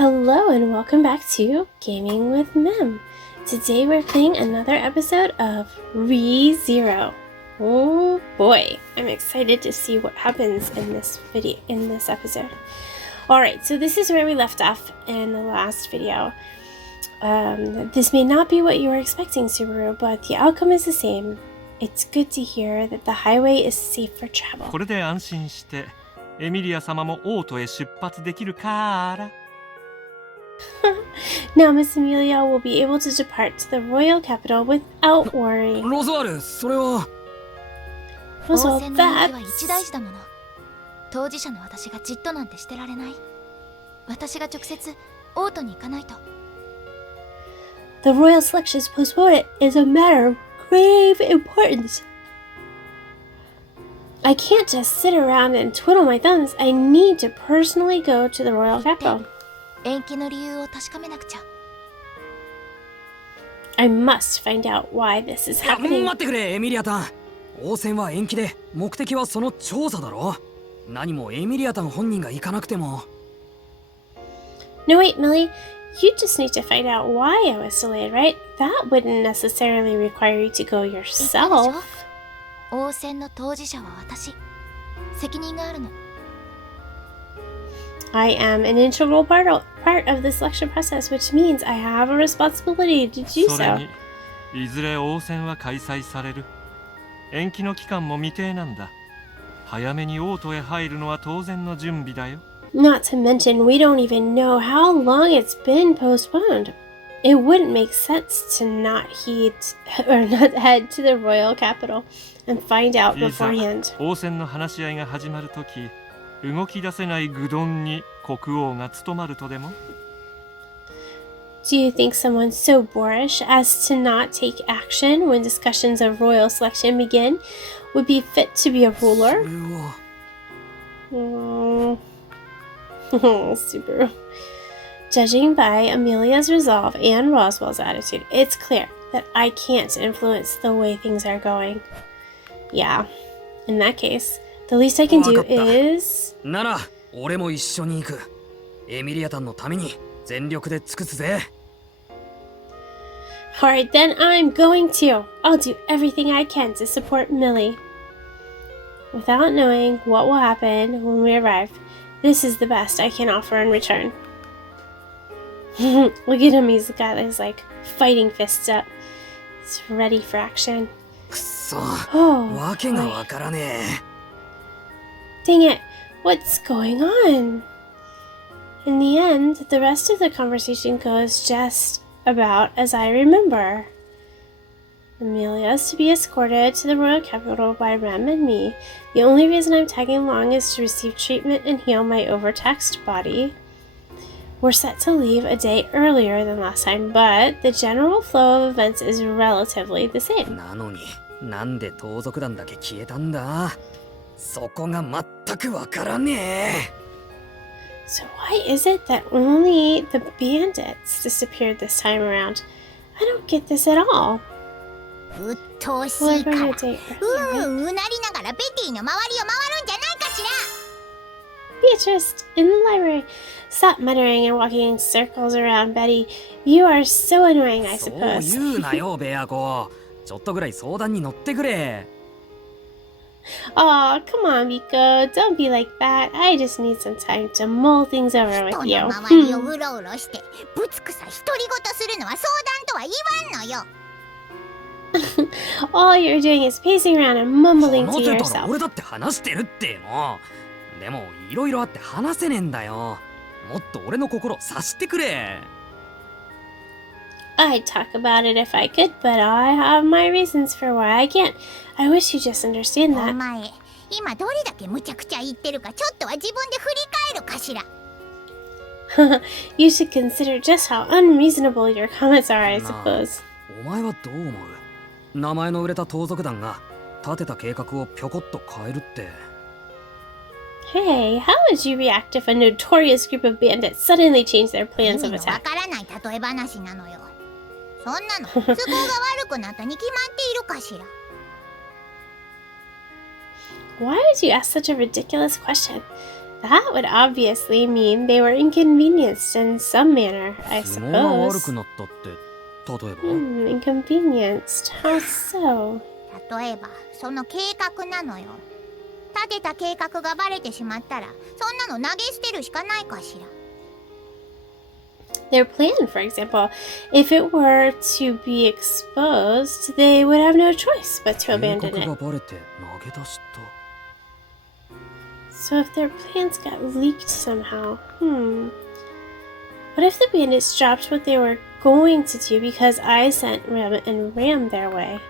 Hello and welcome back to Gaming with Mim. Today we're playing another episode of ReZero. Oh boy, I'm excited to see what happens in this episode. Alright, so this is where we left off in the last video. This may not be what you were expecting, Subaru, but the outcome is the same. It's good to hear that the highway is safe for travel. これで安心してエミリア様もオートへ出発できるから。Now Miss Amelia will be able to depart to the royal capital without worrying. ロズワル、それは。Also, 王政の人気は一大事だもの。当事者の私がじっとなんてしてられない。私が直接オートに行かないと。The royal selection's postponed is a matter of grave importance. I can't just sit around and twiddle my thumbs. I need to personally go to the royal capital. 延期の理由を確かめなくちゃ。I must find out why this is happening. 待ってくれ、エミリアタン。王戦は延期で、目的はその調査だろ。何もエミリアタン本人が行かなくても。No, wait, Millie. You just need to find out why I was delayed, right? That wouldn't necessarily require you to go yourself. 王戦の当事者は私。責任があるの。I am an integral part of the selection process, which means I have a responsibility to do それ so. にいずれ王戦は開催される。延期の期間も未定なんだ。早めにオートへ入るのは当然の準備だよ。Not to mention, we don't even know how long it's been postponed. It wouldn't make sense to not head to the royal capital and find out いざ beforehand. 王戦の話し合いが始まるとき、動き出せない愚鈍に国王が務まるとでも？ Do you think someone so boorish as to not take action when discussions of royal selection begin would be fit to be a そ ruler? れは。Subaru. Judging by Amelia's resolve and Roswell's attitude, it's clear that I can't influence the way things are going. Yeah, in that case, the least I can do is... なら、俺も一緒に行く。エミリアタンのために全力で尽くすぜ。Alright then, I'm going to. I'll do everything I can to support Millie. Without knowing what will happen when we arrive, this is the best I can offer in return. Look at him, he's got his fighting fists up. He's ready for action. くそ、 Oh, わけがわからねえ。 dang it, what's going on? In the end, the rest of the conversation goes just about as I remember. Amelia is to be escorted to the royal capital by Rem and me. The only reason I'm tagging along is to receive treatment and heal my overtaxed body. We're set to leave a day earlier than last time, but the general flow of events is relatively the same. なのに、なんで盗賊団だけ消えたんだ？そこが全くわからねえ。 So why is it that only the bandits disappeared this time around? I don't get this at all. うっとうし Well, いか we're ら gonna take her. うなりながらベティの周りを回るんじゃないかしら。 Beatrice, in the library. Stop muttering and walking in circles around Betty. You are so annoying, I そう suppose. 言うなよ、ベア子。ちょっとぐらい相談に乗ってくれ。 Aw, come on, Miko. Don't be like that. I just need some time to mull things over 人 with の you. 周りをうろうろしてぶつくさ独り言するのは相談とは言わんのよ。 All you're doing is pacing around and mumbling to 話せたら yourself. 俺だって話してるっての。でもいろいろあって話せねえんだよ。もっと俺の心察してくれ。 I'd talk about it if I could, but I have my reasons for why I can't. I wish you just understand お that. 前今どれだけむちゃくちゃ言ってるかちょっとは自分で振り返るかしら。 You should consider just how unreasonable your comments are, I なあ、 suppose. お前はどう思う？名前の売れた盗賊団が立てた計画をぴょこっと変えるって。 Hey, how would you react if a notorious group of bandits suddenly changed their 意 plans 味 of のわ attack? からない例え話なのよ。そんなの都合が悪くなったに決まっているかしら。 Why would you ask such a ridiculous question? That would obviously mean they were inconvenienced in some manner, I 都合が悪 suppose. くなったって例えば、Inconvenienced. How so? 例えばその計画なのよ。立てた計画がバレてしまったらそんなの投げ捨てるしかないかしら。 Their plan, for example, if it were to be exposed, they would have no choice but to 計 abandon 画 it. がバレて投げ出した。 So if their plans got leaked somehow, what if the bandits dropped what they were going to do because I sent Rem and Ram their way?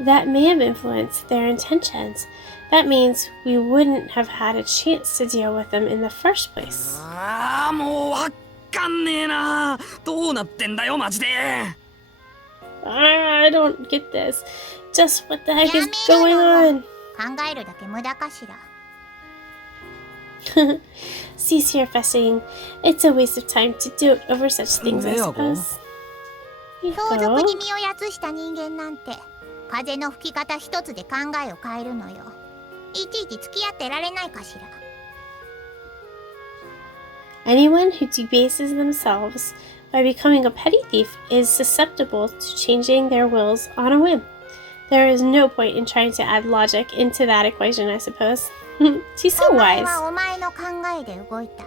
That may have influenced their intentions. That means we wouldn't have had a chance to deal with them in the first place. ああ、もうわかんねえな。どうなってんだよマジで。I don't get this. Just what the heck is going on? 考えるだけ無駄かしら。 Cease your fussing. It's a waste of time to dote over such things, I suppose. 盗賊に身をやつした人間なんて風の吹き方一つで考えを変えるのよ。いちいち付き合ってられないかしら。 Anyone who debases themselves by becoming a petty thief is susceptible to changing their wills on a whim. There is no point in trying to add logic into that equation, I suppose. She's so お前 wise. はお前の考えで動いた。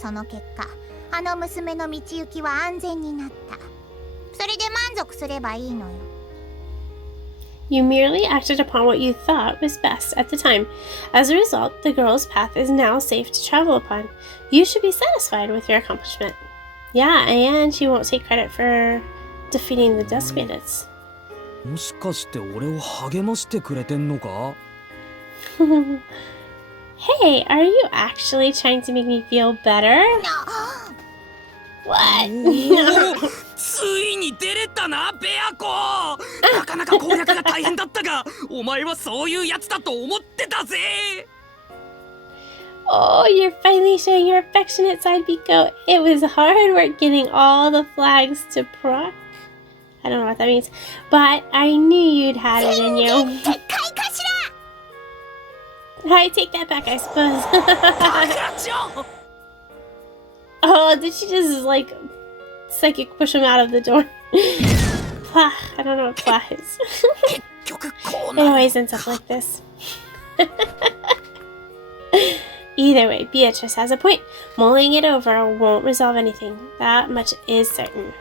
その結果、あの娘の道行きは安全になった。それで満足すればいいのよ。 You merely acted upon what you thought was best at the time. As a result, the girl's path is now safe to travel upon. You should be satisfied with your accomplishment. Yeah, and she won't take credit for defeating the dusk bandits. もしかして俺を励ましてくれてんのか？ Hey, are you actually trying to make me feel better? What? ついに出れたなベアコ。なかなか攻略が大変だったが、お前はそういうやつだと思ってたぜ。 Oh, you're finally showing your affectionate side, Pico. It was hard work getting all the flags to proc. I don't know what that means, but I knew you'd had it in you. でっかいかし I take that back, I suppose. 課長。 Oh, did she just like psychic push him out of the door? Plah, I don't know what plah is. 結局こう It なる。 always ends up like this. Either way, Beatrice has a point. Mulling it over won't resolve anything. That much is certain.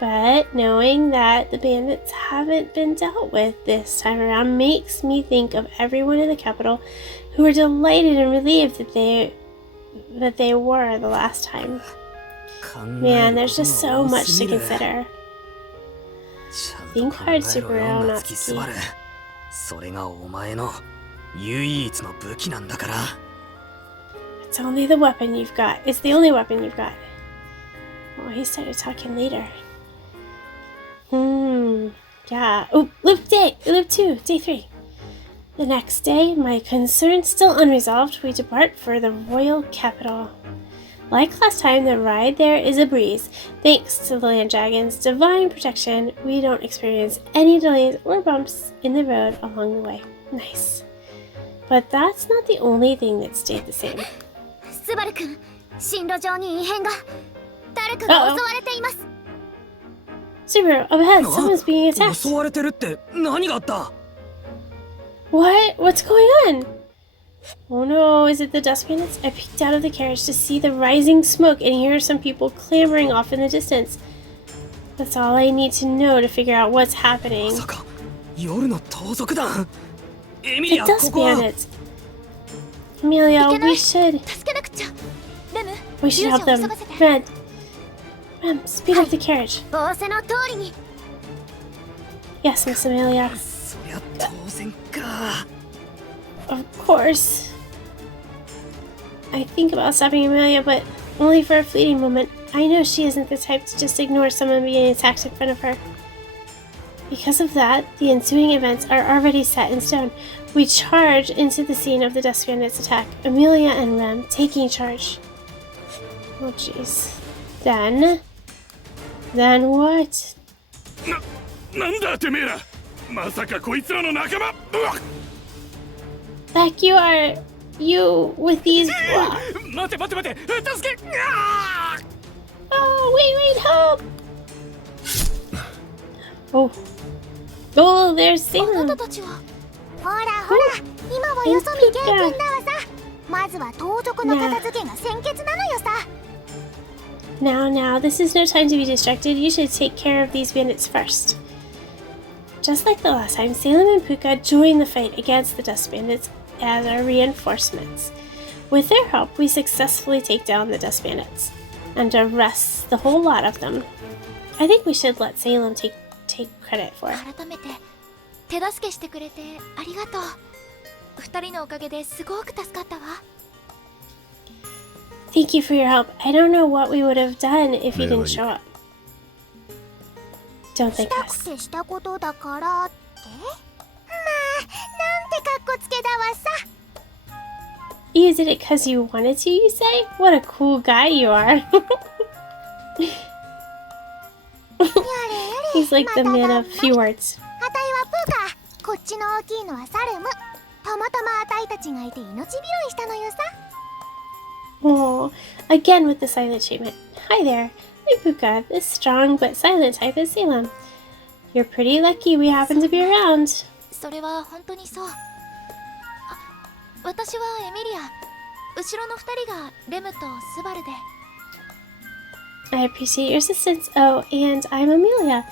But knowing that the bandits haven't been dealt with this time around makes me think of everyone in the capital who were delighted and relieved that they were the last time. Man, there's just so much to consider. Think hard, Superhero Natsuki. それがお前の唯一の武器なんだから。 It's only the weapon you've got. It's the only weapon you've got. Oh, he started talking later. Yeah. Oh, loop 2, day 3. The next day, my concerns still unresolved, we depart for the royal capital. Like last time, the ride there is a breeze. Thanks to the land dragon's divine protection, we don't experience any delays or bumps in the road along the way. Nice. But that's not the only thing that stayed the same. スバル君、進路上に異変が。誰かが襲われています。 Subaru, up ahead, someone's being attacked. 襲われてるって何があった？ What? What's going on? Oh no, is it the dusk bandits? I peeked out of the carriage to see the rising smoke and hear some people clamoring off in the distance. That's all I need to know to figure out what's happening. まさか夜の盗賊団。エミリ The ア、 dusk ここは。 bandits. Amelia, we should 助けなくちゃ。レム、 help them. Red. Rem, speed up the carriage. 仰せの通りに。 Yes, Miss Amelia. そりゃ当然か。 Of course. I think about stopping Amelia, but only for a fleeting moment. I know she isn't the type to just ignore someone being attacked in front of her. Because of that, the ensuing events are already set in stone. We charge into the scene of the Dusk Bandits' attack, Amelia and Rem taking charge. Oh jeez. Then what? なんだてめえら。まさかこいつらの仲間。うわっ。 Beck, you are you with these blocks. 待て待て待て、助け。Oh, wait, help! Oh. Oh, there's あな Salem. たたちはほらほら、今はよそ見厳禁だわさ。まずは盗賊の片付けが先決なのよさ。Now, this is no time to be distracted. You should take care of these bandits first. Just like the last time, Salem and Pooka joined the fight against the dust bandits as our reinforcements. With their help, we successfully take down the dust bandits and arrest the whole lot of them. I think we should let Salem take credit for it. 改めて手助けしてくれてありがとう。二人のおかげですごく助かったわ。Thank you for your help. I don't know what we would have done if you didn't show up. Don't し thank たく us. てしたことだからって。まあ、なんてかっこつけだわさ。You did it because you wanted to, you say? What a cool guy you are. やれやれ。 He's like the また man だ of few words. あたいはプーカ。こっちの大きいのはサルム。たまたまあたいたちがいて命拾いしたのよさ。 Oh, again with the silent treatment. Hi there. I'm Pooka, the strong but silent type is Salem. You're pretty lucky we happen to be around. それは本当にそう。あ、私はエミリア。後ろの二人がレムとスバルで。I appreciate your assistance. Oh, and I'm Amelia.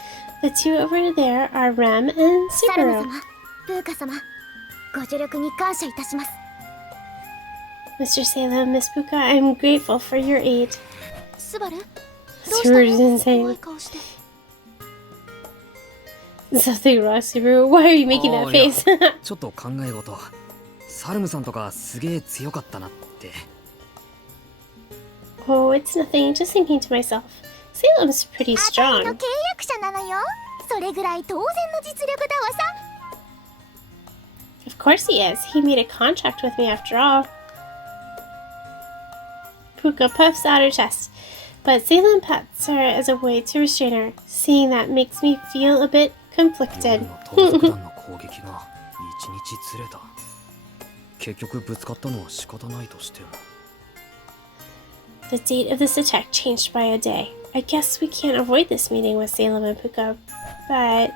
The two over there are Rem and サルム Subaru. 様、プーカ様、ご助力に感謝いたします。 Mr. Salem, Miss Pooka, I'm grateful for your aid. スバル、どう Subaru's したの？ insane. 怖い顔して。 Something wrong, Subaru. Why are you making that あーいや face? ちょっと考え事。サルムさんとかすげえ強かったなって。 Oh, it's nothing. Just thinking to myself. Salem's pretty あたいの strong. 契約者なのよ。それぐらい当然の実力だわさ。 Of course he is. He made a contract with me after all. Pooka puffs out her chest, but Salem pats her as a way to restrain her. Seeing that makes me feel a bit 夜 conflicted. の盗賊団の攻撃が一日ずれた。結局ぶつかったのは仕方ないとしても。 The date of this attack changed by a day. I guess we can't avoid this meeting with Salem and Pooka, but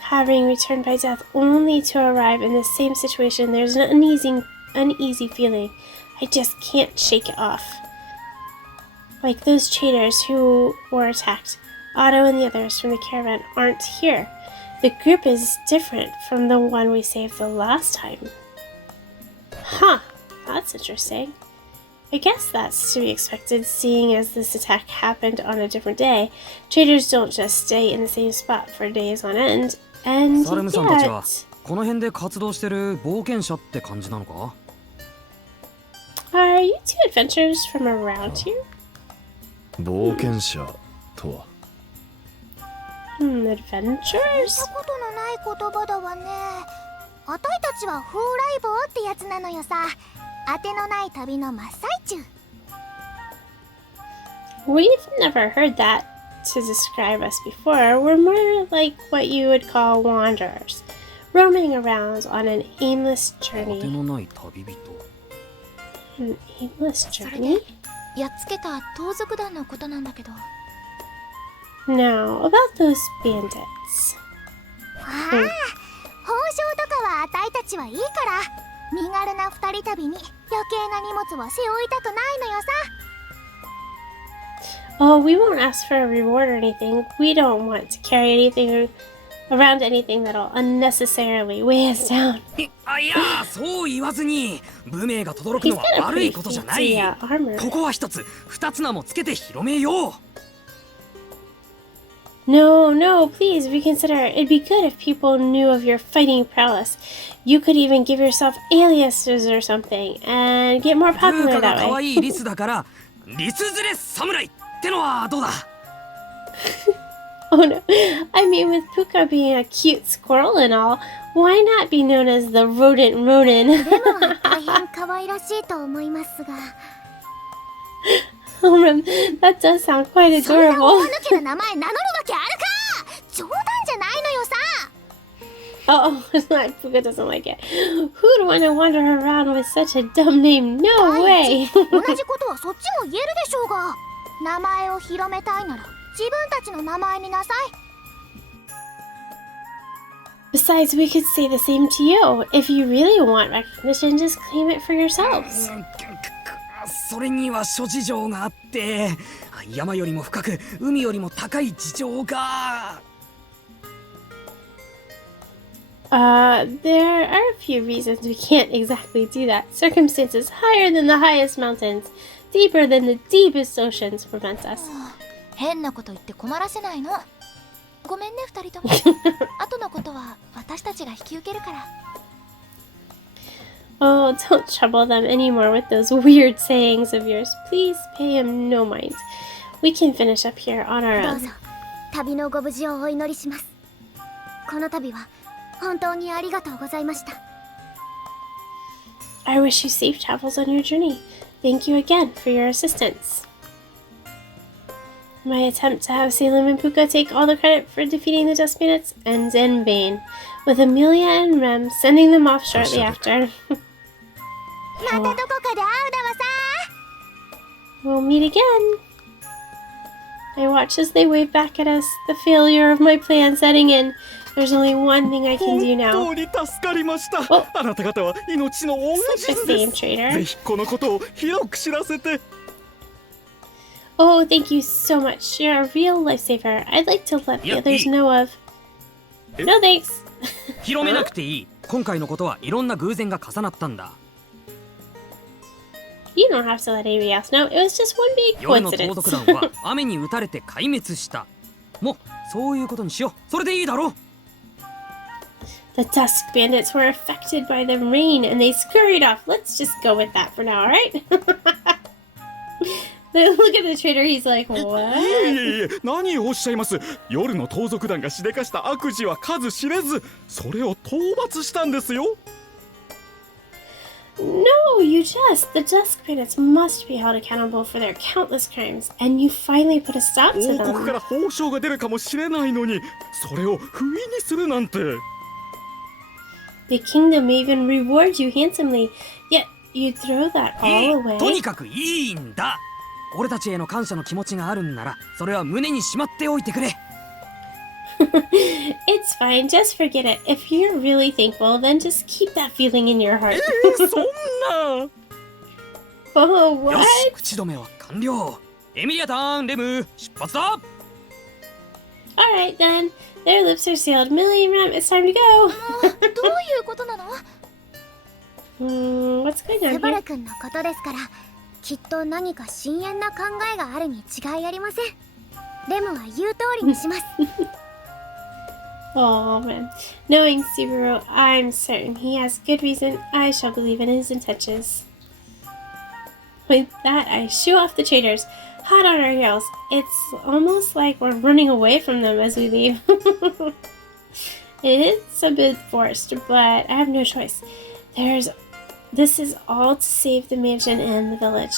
having returned by death only to arrive in the same situation, there's an uneasy feeling. I just can't shake it off. Like those traders who were attacked, Otto and the others from the caravan aren't here. The group is different from the one we saved the last time. Huh, that's interesting. I guess that's to be expected, seeing as this attack happened on a different day. Traders don't just stay in the same spot for days on end, and サルムさんたちは yet... この辺で活動してる冒険者って感じなのか？ Are you two adventurers from around here? 冒険者とは Adventures? 聞いたことのない言葉だわね。あたいたちは風来坊ってやつなのよさ。当てのない旅の真っ最中。 We've never heard that to describe us before. We're more like what you would call wanderers, roaming around on an aimless 当て journey. のない旅人。 An aimless それ journey? でやっつけた盗賊団のことなんだけど。 Now, about those bandits. ああ、報酬とかはあたいたちはいいから。身軽な二人旅に余計な荷物は背負いたくないのよさ。 Oh, we won't ask for a reward or anything. We don't want to carry anything around anything that'll unnecessarily weigh us down. いやそう言わずに武名が轟く He's のは got a 悪い pretty ことじゃない。 fancy armor. ここは一つ二つ名もつけて広めよう。 No, please reconsider. It'd be good if people knew of your fighting prowess. You could even give yourself aliases or something and get more プー popular カが that 可 way. 愛いリスだからリス連れ侍ってのはどうだ？ Oh no, I mean with Pooka being a cute squirrel and all, why not be known as the rodent Ronin? でも大変可愛らしいと思いますが。 That does sound quite そんな adorable. 大抜けな名前名乗るわけあるか。冗談じゃないのよさ。Oh, Pooka doesn't like it. Who'd want to wander around with such a dumb name? No way! 同じことはそっちも言えるでしょうが。名前を広めたいなら自分たちの名前になさい。 Besides, we could say the same to you. If you really want recognition, just claim it for yourselves. それには諸事情があって、山よりも深く海よりも高い事情が。There are a few reasons we can't exactly do that. Circumstances higher than the highest mountains, deeper than the deepest oceans prevent us. 変なこと言って困らせないの。ごめんね二人とも。後のことは私たちが引き受けるから。Oh, don't trouble them anymore with those weird sayings of yours. Please pay him no mind. We can finish up here on our どう own. ぞ旅のご無事をお祈りします。この度は本当にありがとうございました。 I wish you safe travels on your journey. Thank you again for your assistance. My attempt to have Salem and Pooka take all the credit for defeating the Dusk Bandits ends in vain, with Amelia and Rem sending them off shortly after. またどこかで会うだわさ。 We'll meet again. I watch as they wave back at us, the failure of my plan setting in. There's only one thing I can do 本 now. 当に助かりました。おあなた方は命の恩 Such a 人で same す。 traitor. ぜひこのことを広く知らせて。 Oh, thank you so much. You're a real lifesaver. I'd like to let the Yeah, others hey. know of. No thanks. 広めなくていい。今回のことはいろんな偶然が重なったんだ。 You don't have to let anybody else know. It was just one big 夜の盗 coincidence. 賊団は雨に打たれて壊滅した。もうそういうことにしよう。それでいいだろう。 The Dusk Bandits were affected by the rain and they scurried off. Let's just go with that for now, alright? Look at the traitor, he's like, い what? えいえいえ、何をおっしゃいます。夜の盗賊団がしでかした悪事は数知れず、それを討伐したんですよ。 No, you just. The Dusk Bandits must be held accountable for their countless crimes, and you finally put a stop to 王国か them. ら報奨が出るかもしれないのに、それを不意にするなんて。 The kingdom may even reward you handsomely, yet you throw that いい all と away. にかくいいんだ。俺たちへの感謝の気持ちがあるんなら、それは胸にしまっておいてくれ。 It's fine, just forget it. If you're really thankful, then just keep that feeling in your heart. そんな。 Oh, よ what? し、口止めは完了。エミリアターン、レム、出発だ。 Alright then. Their lips are sealed. Millie and Rem, it's time to go. どういうことなの？ What's going ス on バ here? ル君のことですから、きっと何か深遠な考えがあるに違いありません。レムは言う通りにします。 Oh man. Knowing Subaru, I'm certain he has good reason. I shall believe in his intentions. With that, I shoo off the traitors, hot on our heels. It's almost like we're running away from them as we leave. It's a bit forced, but I have no choice. This is all to save the mansion and the village.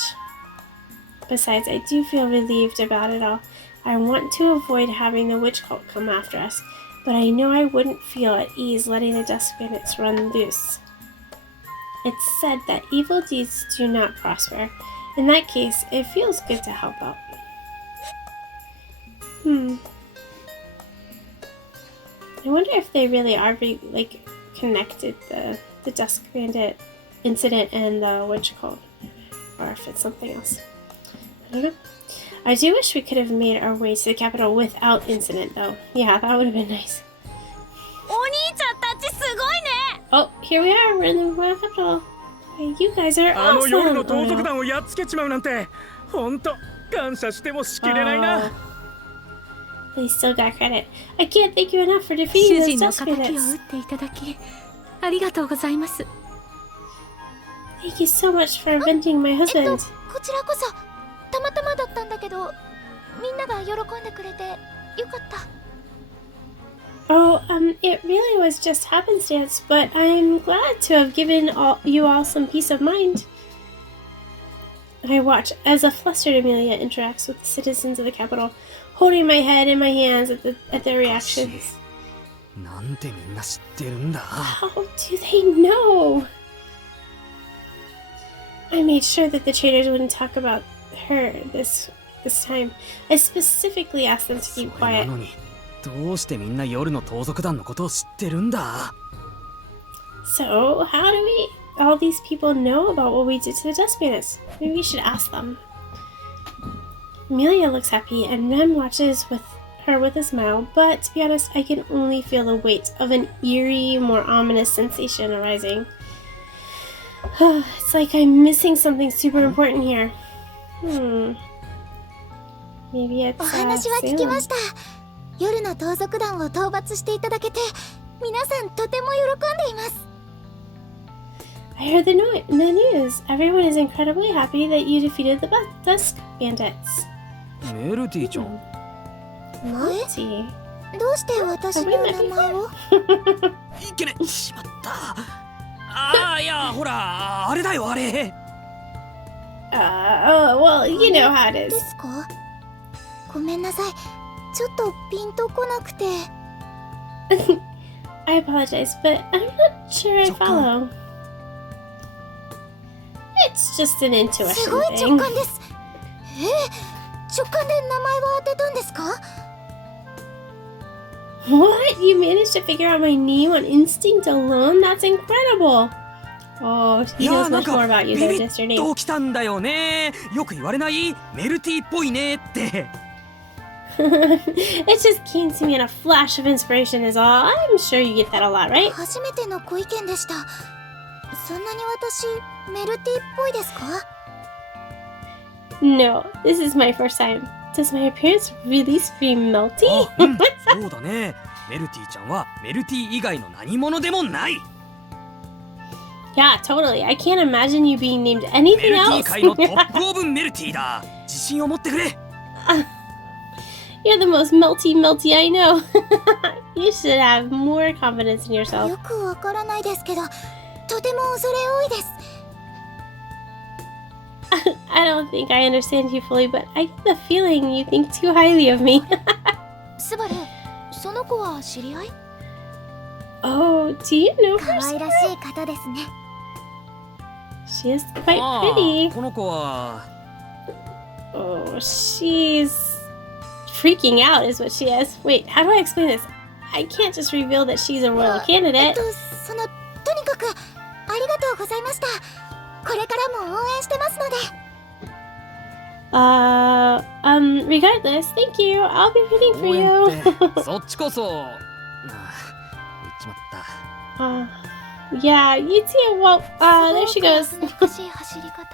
Besides, I do feel relieved about it all. I want to avoid having the witch cult come after us, but I know I wouldn't feel at ease letting the Dusk Bandits run loose. It's said that evil deeds do not prosper. In that case, it feels good to help out. I wonder if they really are connected, the Dusk Bandit incident and the witch cult, or if it's something else. I don't know. I do wish we could have made our way to the capital without incident, though. Yeah, that would have been nice. お兄ちゃんたちすごいね。 Oh, here we are. We're in the royal capital. You guys are あの夜 awesome. の盗 Oh, 賊 no. 団をやっつけちまうなんて、本当感謝してもしきれないな。 But he still got credit. I can't thank you enough for defeating 主 those 人の Dusk 敵を Bandits. 撃っていただきありがとうございます。 Thank you so much for avenging my husband. こちらこそたまたまだったんだけど、みんなが喜んでくれてよかった。 Oh, it really was just happenstance, but I'm glad to have given you all some peace of mind. I watch as a flustered Amelia interacts with the citizens of the capital, holding my head in my hands at their reactions. なんてみんな知ってるんだ。 How do they know? I made sure that the traders wouldn't talk about her this time. I specifically asked them to それ keep な quiet. のにどうしてみんな夜の盗賊団のことを知ってるんだ。 So, how do all these people know about what we did to the dust bandits? Maybe we should ask them. Amelia looks happy, and Rem watches her with a smile, but to be honest, I can only feel the weight of an eerie, more ominous sensation arising. It's like I'm missing something super important here. Maybe it's お話は聞き Salem. ました。夜の盗賊団を討伐していただけて皆さんとても喜んでいます。 I heard the news. Everyone is incredibly happy that you defeated the dusk bandits. メルティちゃん。Multi. どうして私の名前を？いけね、しまった。ああ、いや、ほら、あれだよ、あれ。Oh, well, you know how it で is. すか？ごめんなさい。ちょっとピンとこなくて。I apologize, but I'm not sure I follow. It's just an す intuition ごい直 thing. 感です。直感で名前を当てたんですか？ What? You managed to figure out my name on instinct alone? That's incredible. Oh, い he や、 knows なん much か more about ビ you ビ than just your ッ name. ときたんだよね。よく言われない？メルティっぽいねって。It just came to me in a flash of inspiration is all. I'm sure you get that a lot, right? 初めてのご意見でした。そんなに私メルティっぽいですか？ No, this is my first time. Does my appearance really scream melty? あ、うん、そうだね。メルティちゃんはメルティ以外の何者でもない。 Yeah, totally. I can't imagine you being named メ anything ルティ else. 界のトップオブメルティだ。自信を持ってくれ。 You're the most melty I know. You should have more confidence in yourself. よくわからないですけど、とても恐れ多いです。 I don't think I understand you fully, but I get the feeling you think too highly of me. スバル、その子は知り合い？ Oh, do you know 可 her? 愛らしい方ですね。 She is quite ああ、 pretty. この子は Oh, she's freaking out is what she is. Wait, how do I explain this? I can't just reveal that she's a royal candidate. とにかくありがとうございました。これからも応援してますので。Regardless, thank you. I'll be rooting for 応援 you. ってそっちこそ。ああ、言っちまった。 Yeah, you too. Well, there she goes. すごく難しい走り方。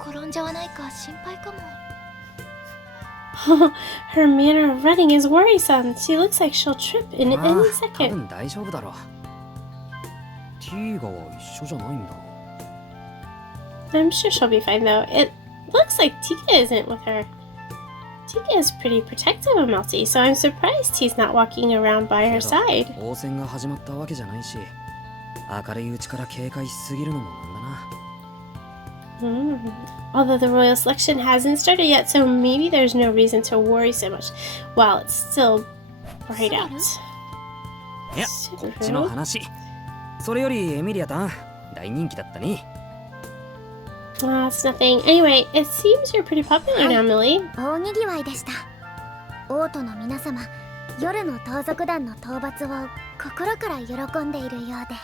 転んじゃわないか心配かも。 Her manner of running is worrisome. She looks like she'll trip in まあ any 多 second. 分大丈夫だろう。ティーガは一緒じゃないんだ。 I'm sure she'll be fine though. It looks like Tika isn't with her. Tika is pretty protective of Melty, so I'm surprised he's not walking around by her けど side. 応戦が始まったわけじゃないし、明るいうちから警戒しすぎるのもなんだな。Although the royal selection hasn't started yet, so maybe there's no reason to worry so much while it's still bright out. いや、こっちの話。それよりエミリアタン、大人気だったね。It's nothing. Anyway, it seems you're pretty popular now, Millie. 大にぎわいでした。王都の皆様、夜の盗賊団の討伐を心から喜んでいるようで。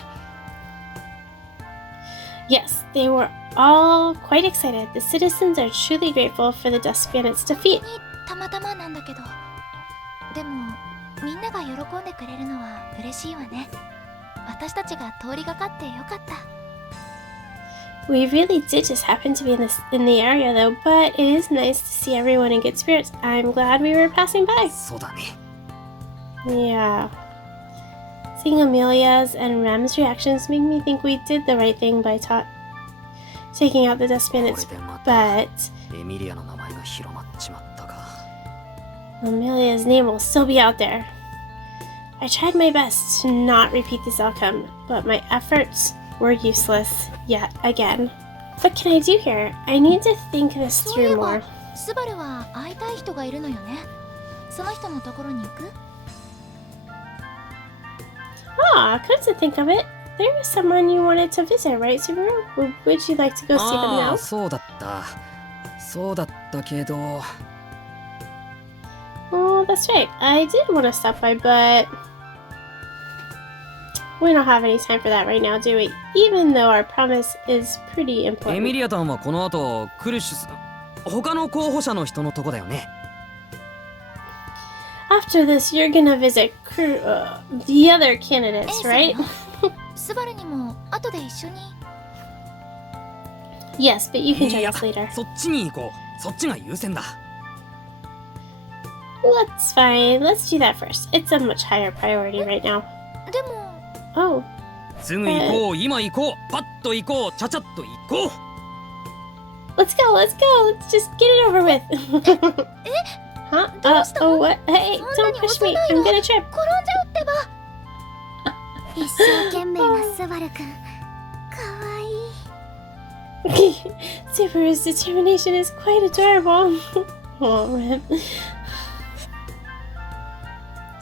Yes, they were all quite excited. The citizens are truly grateful for the Dust Bandits' defeat. たまたまなんだけど。でも、みんなが喜んでくれるのは嬉しいわね。私たちが通りがかってよかった。 We really did just happen to be in the area though, but it is nice to see everyone in good spirits. I'm glad we were passing by. そうだね。 Yeah. Seeing Amelia's and Rem's reactions make me think we did the right thing by taking out the Dust これ Bandits, でまた but エミリアの名前が広まっちまったか。 Amelia's name will still be out there. I tried my best to not repeat this outcome, but my efforts were useless yet again. What can I do here? I need to think this そうい through えば more. スバルは会いたい人がいるのよね。その人のところに行く？ Ah, come to think of it, there was someone you wanted to visit, right, Subaru? Would you like to go see them あ now? あ、そうだったそうだったけど Oh, that's right. I did want to stop by, but we don't have any time for that right now, do we? Even though our promise is pretty エミ important. リアタンはこの後クルシュス他の候補者の人のとこだよね After this, you're gonna visit the other candidates, エン right? さんよスバルにも後で一緒に Yes, but you can い join や us later. そっちに行こうそっちが優先だ That's fine. Let's do that first. It's a much higher priority right now. でも Oh, すぐ行こう今行こうパッと行こうちゃちゃっと行こう let's go, let's go. Let's just get it over with. Huh? Oh, what? Hey, don't push me. I'm gonna trip. 転んじゃうってば一生懸命なスバルくんかわいい Subaru's determination is quite adorable. Oh, Rip.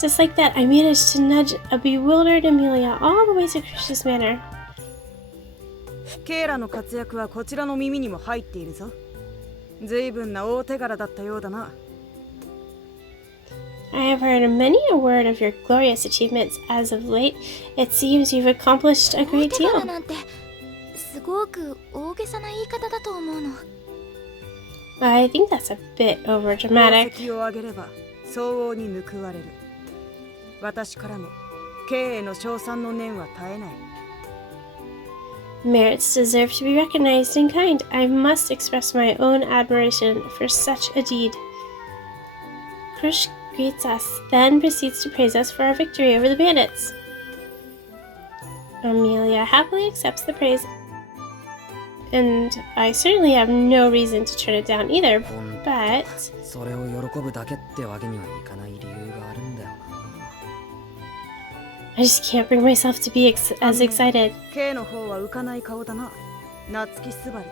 Just like that, I managed to nudge a bewildered Amelia all the way to Krish's manor. ケイラの活躍はこちらの耳にも入っているぞ。随分な大手柄だったようだな。I have heard many a word of your glorious achievements as of late. It seems you've accomplished a 大 great 手柄 deal. なんてすごく大げさな言い方だと思うの I think that's a bit 功 overdramatic. 績を上げれば相応に報われる。私からもケイへの称賛の念は絶えない。 Merits deserve to be recognized in kind. I must express my own admiration for such a deed. Krush greets us, then proceeds to praise us for our victory over the bandits. Amelia happily accepts the praise, and I certainly have no reason to turn it down either, ほん but それを喜ぶだけってわけにはいかない理由があるんだよな I just can't bring myself to be as excited. ケイの方は浮かない顔だな。夏木すばり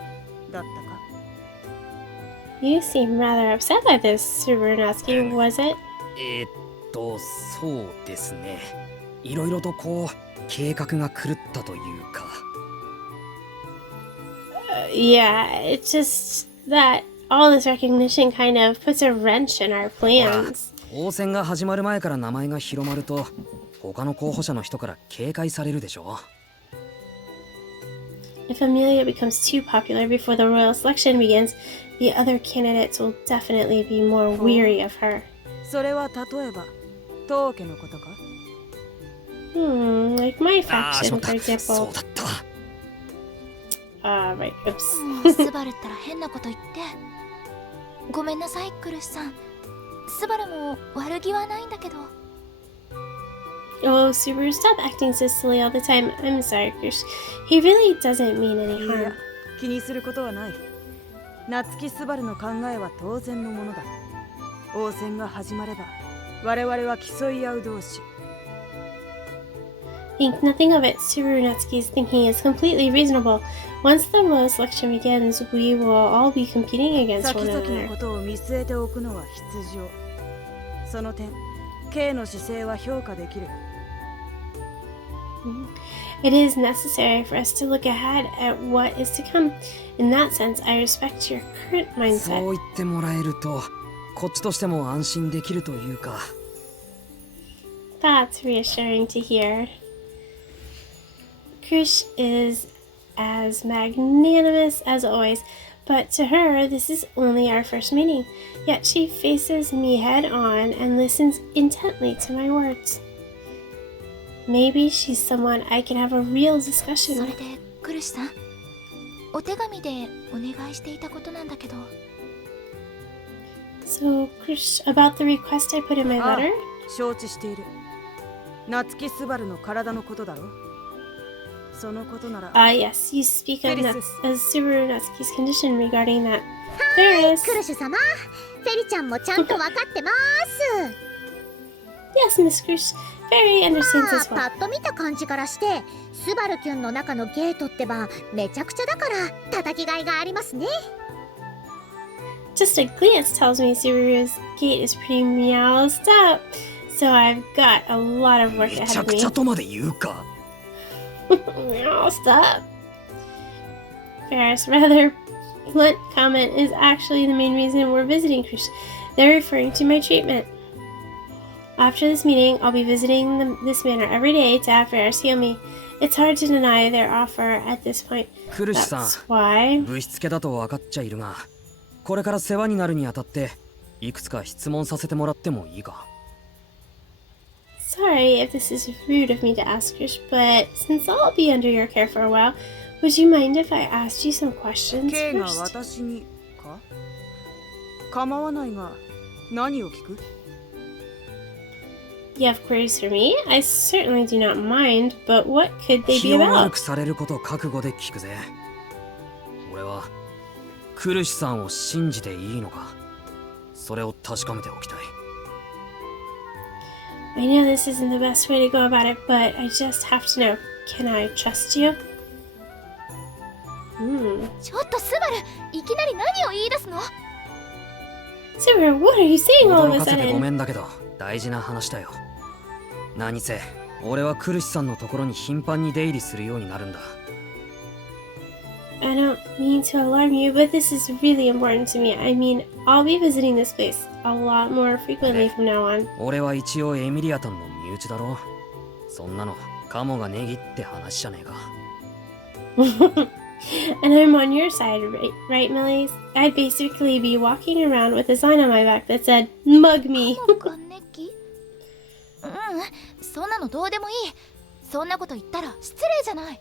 だったか。 You seem rather upset by this, Subaru-natsuki, was it? そうですねいろいろとこう計画が狂ったというか Yeah, it's just that all this recognition kind of puts a wrench in our ほら plans. 当選が始まる前から名前が広まると他の候補者の人から警戒されるでしょ If Amelia becomes too popular before the royal selection begins, the other candidates will definitely be more weary of her. それは例えば当家のことか。 Like my ああしま faction, った for そう example. だった Right, oops. もうスバルったら変なこと言ってごめんなさいクルシさんスバルも悪気はないんだけど Oh, Subaru, stop acting so silly all the time. I'm sorry, Krish. He really doesn't mean any いや harm. 気にすることはない。夏木すばるの考えは当然のものだ。応戦が始まれば我々は競い合う同士。 Think nothing of it. Subaru-natsuki's thinking is completely reasonable. Once the royal selection begins, we will all be competing against 先 one 々の another. ことを見据えておくのは必要。その点、K の姿勢は評価できる。 It is necessary for us to look ahead at what is to come. In that sense, I respect your current そう mindset. 言ってもらえるとこっちとしても安心できるというか That's reassuring to hear. Krish is as magnanimous as always, but to her, this is only our first meeting. Yet she faces me head on and listens intently to my words. Maybe she's someone I can have a real そ discussion れ with. でクルシさんお手紙でお願いしていたことなんだけど So, Krish, about the request I put in my ああ letter? 承知している。夏木すばるの体のことだろ。そのことなら。 Yes, you speak of Felicis. Subaru Natsuki's condition regarding that. There it is. クルシュ様、フェリちゃんもちゃんと分かってます Yes, Miss Krish. Fairy understands まあ as パ well. ッと見た感じからしてスバルキュンの中のゲートってばめちゃくちゃだから叩きがいがありますね Just a glance tells me Subaru's gate is pretty meowsed up. So I've got a lot of work め ahead ちゃ of く me. ちゃとまで言うか。 Oh, stop. Ferris' rather blunt comment is actually the main reason we're visiting Krish. They're referring to my treatment. After this meeting, I'll be visiting this manor every day to have Ferris heal me. It's hard to deny their offer at this point. クルシさん、 That's why. ぶしつけだと分かっちゃいるが、これから世話になるにあたっていくつか質問させてもらってもいいか。 Sorry if this is rude of me to ask, Krish, but since I'll be under your care for a while, would you mind if I asked you some questions ケイが first? 私にか構わないが何を聞く？ You have queries for me? I certainly do not mind, but what could they 気 be を悪 about? くされること覚悟で聞くぜ。俺はクルシさんを信じていいのか、それを確かめておきたい。 I know this isn't the best way to go about it, but I just have to know. Can I trust you? ちょっとスバル、いきなり何を言い出すの？ Subaru, what are you saying all of 驚 a かせてごめ sudden? んだけど大事な話だよ。何せ俺はクルシさんのところに頻繁に出入りするようになるんだ。 I don't mean to alarm you, but this is really important to me. I mean, I'll be visiting this place a lot more frequently from now on. 俺は一応エミリアタンの身内だろ。そんなのカモがネギって話じゃねえか。 And I'm on your side, right, Millies? I'd basically be walking around with a sign on my back that said, "Mug me." カモがネギ？そんなのどうでもいい。そんなこと言ったら失礼じゃない。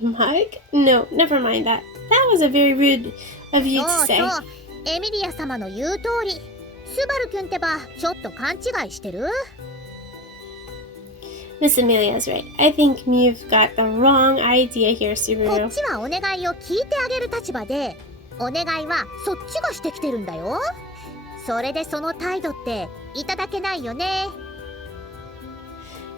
Mug? No, never mind that. That was a very rude of you to そう say. そう、エミリア様の言う通り、スバル君ってばちょっと勘違いしてる？ Miss Amelia's right. I think you've got the wrong idea here, こ Subaru. っちはお願いを聞いてあげる立場で、お願いはそっちがしてきてるんだよ。それでその態度っていただけないよね。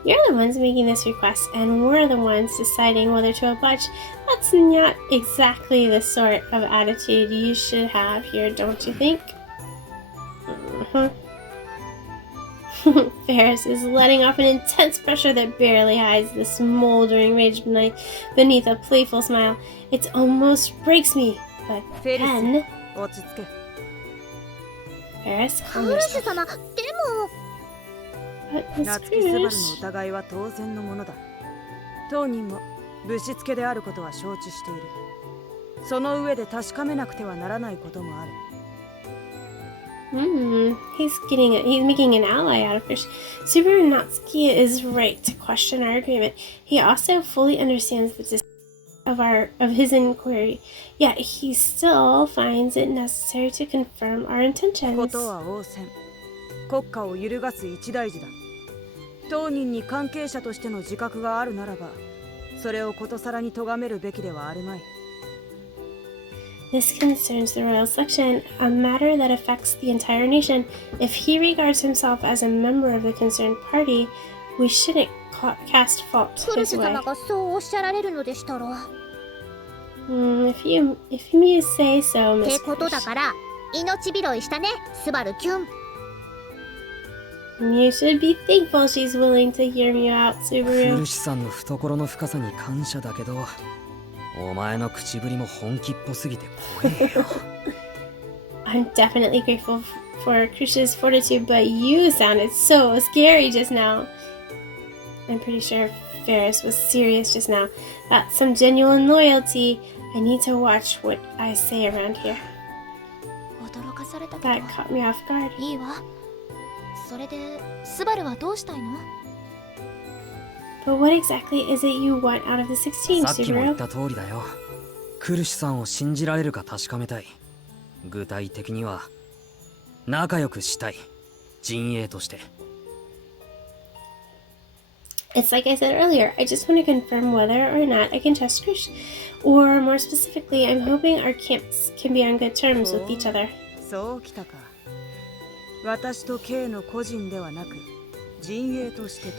You're the ones making this request, and we're the ones deciding whether to oblige. That's not exactly the sort of attitude you should have here, don't you think? Ferris is letting off an intense pressure that barely hides the smoldering rage beneath a playful smile. It almost breaks me, but フェリ then... ス、落ち着け。 Ferris, ク calm ルシ yourself. 様、でも But Miss 夏木スバルの Cruz... 疑いは当然のものだ。当人もぶしつけであることは承知している。その上で確かめなくてはならないこともある。He's making an ally out of fish. Subaru Natsuki is right to question our agreement. He also fully understands the distance of his inquiry, yet he still finds it necessary to confirm our こ intentions. とは応戦。国家を揺るがす一大事だ。当人に関係者としての自覚があるならば、それをことさらに咎めるべきではあるまい。 This concerns the royal selection, a matter that affects the entire nation. If he regards himself as a member of the concerned party, we shouldn't cast fault クル his シ way. 様がそうおっしゃられるのでしたら。 If you say so, って Miss ことだ Cruz. から、命拾いしたね、スバルキュン。 You should be thankful she's willing to hear me out, ク Subaru. ルシさんの懐の深さに感謝だけど、お前の口ぶりも本気っぽすぎて怖えよ。I'm definitely grateful for Krish's fortitude, but you sounded so scary just now. I'm pretty sure Ferris was serious just now. That's some genuine loyalty. I need to watch what I say around here. 驚かされたけ That ど caught me off guard. いいわ。それでスバルはどうしたいの？ But what exactly is it you want out of the 16, さっきも言っ Subaru? た通りだよ。クルシさんを信じられるか確かめたい。具体的には仲良くしたい。陣営として。 It's like I said earlier, I just want to confirm whether or not I can trust Krish. Or more specifically, I'm hoping our camps can be on good terms with each other. そうきたか。私と K の個人ではなく、陣営としてと。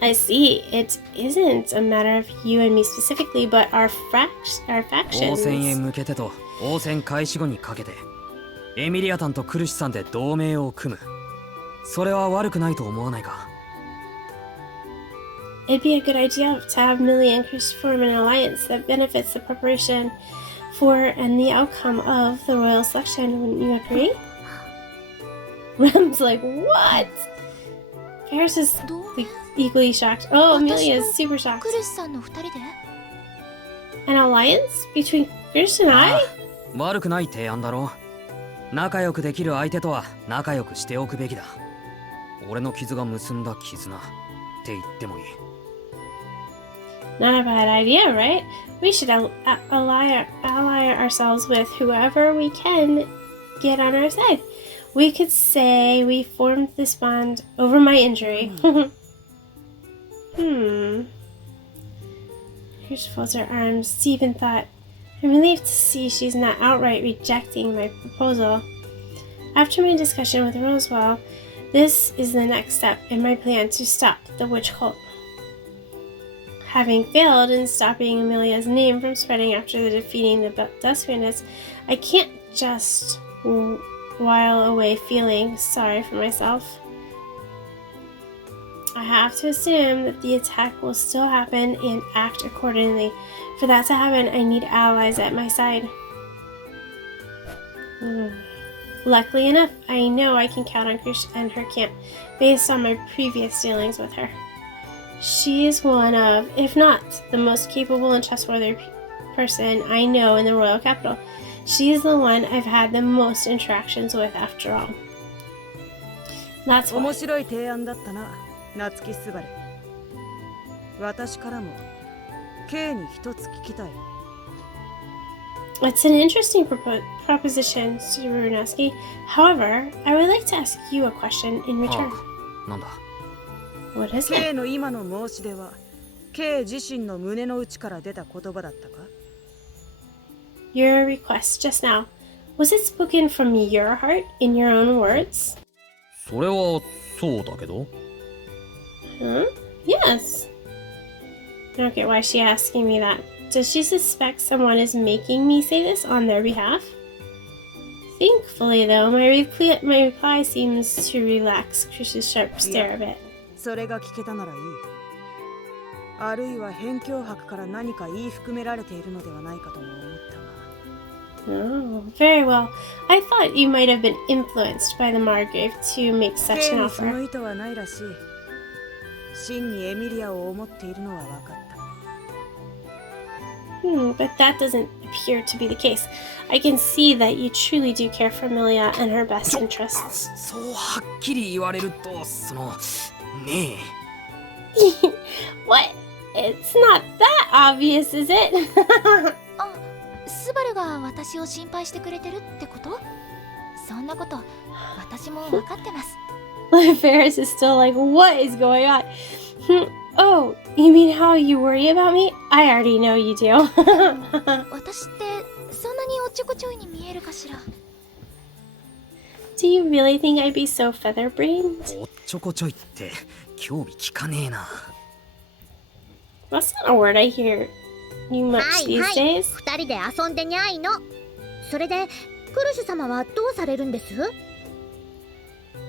I see. It isn't a matter of you and me specifically, but our 応戦へ factions. 向けてと応戦開始後にかけてエミリアタンとクルシさんで同盟を組む。それは悪くないと思わないか？ It'd be a good idea to have Millie and Chris form an alliance that benefits the preparation for and the outcome of the royal selection. Wouldn't you agree? Rem's like, what? Ferris is like, equally shocked. Oh, Amelia is super shocked. クリスさんの2人で An alliance between Chris and I? 悪くない提案だろう。仲良くできる相手とは仲良くしておくべきだ。俺の傷が結んだ絆って言ってもいい。Not a bad idea, right? We should ally ourselves with whoever we can get on our side. We could say we formed this bond over my injury. Chris folds her arms. Stephen thought, I'm relieved to see she's not outright rejecting my proposal. After my discussion with Roswell, this is the next step in my plan to stop the witch cult. Having failed in stopping Amelia's name from spreading after defeating the Dusk Bandits, I can't just while away feeling sorry for myself. I have to assume that the attack will still happen and act accordingly. For that to happen, I need allies at my side. Luckily enough, I know I can count on Krish and her camp based on my previous dealings with her. She is one of, if not the most capable and trustworthy person I know in the royal capital. She is the one I've had the most interactions with after all. That's why. 面白い提案だったな、夏木すばる。私からも K に一つ聞きたい。It's an interesting proposition, Surunaski. However, I would like to ask you a question in return. なんだ？ What is it? K の今の申し出は K 自身の胸の内から出た言葉だったか？ Your request just now, was it spoken from your heart in your own words? それはそうだけど。 Huh? Yes. I don't get why she's asking me that. Does she suspect someone is making me say this on their behalf? Thankfully, though, my reply seems to relax Krish's sharp stare a bit. それが聞けたならいい。あるいは辺境泊から何か言い含められているのではないかとも思ったが。 Oh, very well. I thought you might have been influenced by the Margrave to make such K an にその offer. 意図はないらしい。真にエミリアを思っているのは分かった。 But that doesn't appear to be the case. I can see that you truly do care for Amelia and her best interests. そうはっきり言われると、そのねえ。 What? It's not that obvious, is it? あ、スバルが私を心配してくれてるってこと？そんなこと私も分かってます。Ferris is still like, what is going on? Oh, you mean how you worry about me? I already know you do. 私ってそんなにおっちょこちょいに見えるかしら？ Do you really think I'd be so feather-brained? おっちょこちょいって興味聞かねえな。 That's not a word I hear you much はい these はい、 days. 二人で遊んでにゃいの。それでクルシュ様はどうされるんです？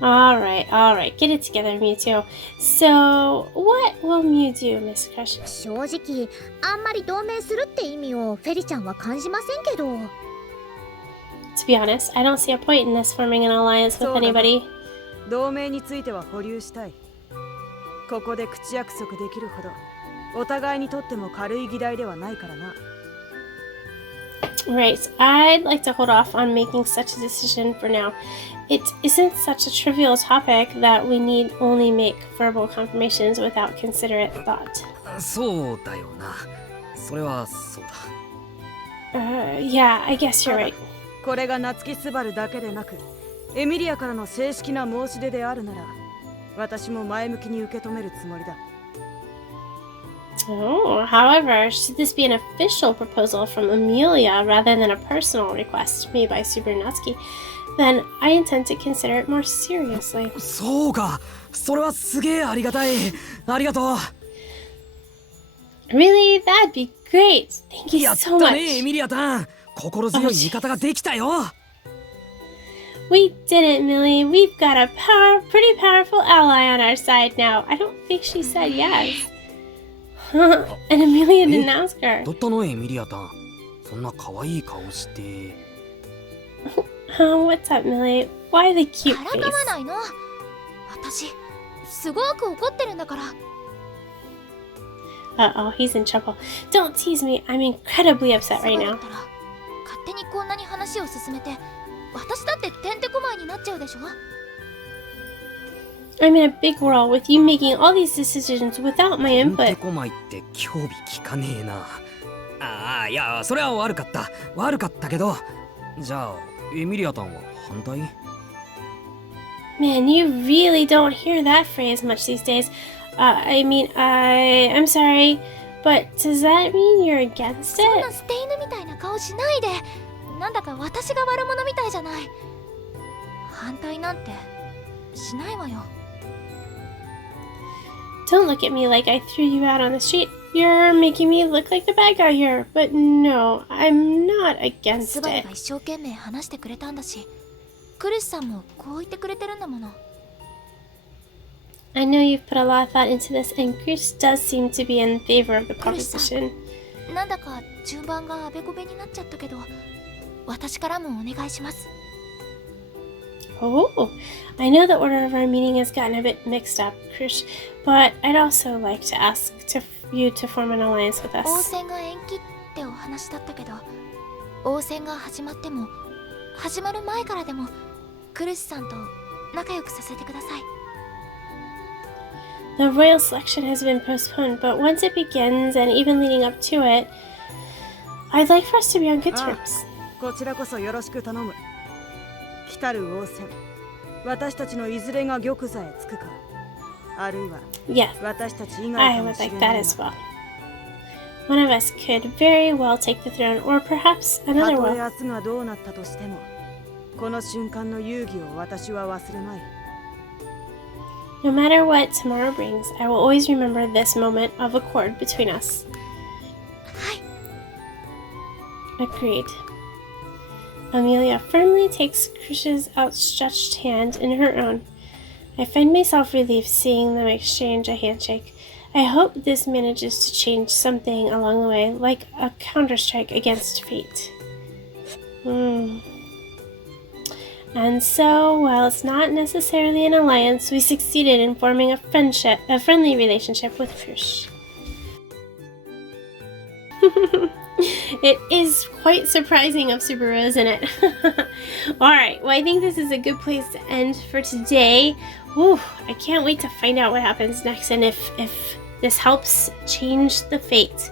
Alright, get it together, Mewtwo. So, what will Mew do, Miss Crush? 正直あんまり同盟するって意味をフェリちゃんは感じませんけど。 To be honest, I don't see a point in us forming an alliance with そうだな。 anybody. 同盟については保留したい。ここで口約束できるほどお互いにとっても軽い議題ではないからな。 Right, I'd like to hold off on making such a decision for now. It isn't such a trivial topic that we need only make verbal confirmations without considerate thought. そうだよな。それはそうだ。 Yeah, I guess you're right. これが夏木スバルだけでなくエミリアからの正式な申し出であるなら私も前向きに受け止めるつもりだ。 Oh, however, should this be an official proposal from Amelia rather than a personal request made by Supernatuski, then I intend to consider it more seriously. そうか。それはすげえありがたい。ありがとう。 Really? That'd be great. Thank you やっ so た much. ね、エミリアタン。心強い味方ができたよ。We did it, Millie. We've got a pretty powerful ally on our side now. I don't think she said yes. And Amelia didn't ask her. どったのエミリアタン。そんな可愛い顔して。What's up, Millie? Why the cute から face? かわないの。私すごく怒ってるんだから。 Uh-oh, he's in trouble. Don't tease me. I'm incredibly upset right そうだ now. ったら勝手にこんなに話を進めて、私だっててんてこまいになっちゃうでしょ。 I'm in a big whirl with you making all these decisions without my てんて input. こまいって興味聞かねえな。ああ、いや、それは悪かった。悪かったけど。じゃあ、エミリアタンは反対？ Man, you really don't hear that phrase much these days. I'm sorry, but does that mean you're against そん it? な捨て犬みたいな顔しないで。なんだか私が悪者みたいじゃない。反対なんてしないわよ。 Don't look at me like I threw you out on the street. You're making me look like the bad guy here. But no, I'm not ス against バル it. が一生懸命話してくれたんだし、クリスさんもこう言ってくれてるんだもの。 I know you've put a lot of thought into this, and Chris does seem to be in favor of the proposition. なんだか順番があべこべになっちゃったけど、私からもお願いします。 Oh, I know the order of our meeting has gotten a bit mixed up, Krish, but I'd also like to ask you to form an alliance with 応 us. 戦が延期ってお話だったけど、応戦が始まっても始まる前からでもクリスさんと仲良くさせてください。 The royal selection has been postponed, but once it begins, and even leading up to it, I'd like for us to be on good terms. こちらこそよろしく頼む。来たる王戦、私たちのいずれが玉座へ着くか、あるいは Yes, 私たち以 I 外かも would しれ like な that い as が、 well. One of us could very well take the throne, or perhaps た another とえ will. 明日がどうなったとしても、この瞬間の遊戯を私は忘れまい。 No matter what tomorrow brings, I will always remember this moment of accord between us. はい。 Agreed. Amelia firmly takes Krish's outstretched hand in her own. I find myself relieved seeing them exchange a handshake. I hope this manages to change something along the way, like a counterstrike against fate. And so, while it's not necessarily an alliance, we succeeded in forming a friendly relationship with Krish. It is quite surprising of Subaru, isn't it? Alright, well I think this is a good place to end for today. Ooh, I can't wait to find out what happens next and if this helps change the fate.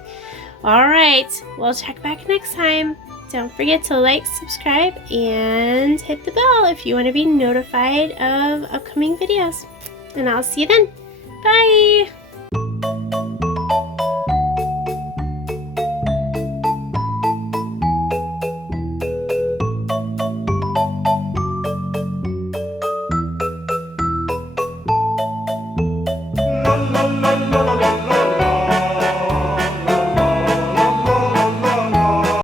Alright, we'll check back next time. Don't forget to like, subscribe, and hit the bell if you want to be notified of upcoming videos. And I'll see you then. Bye!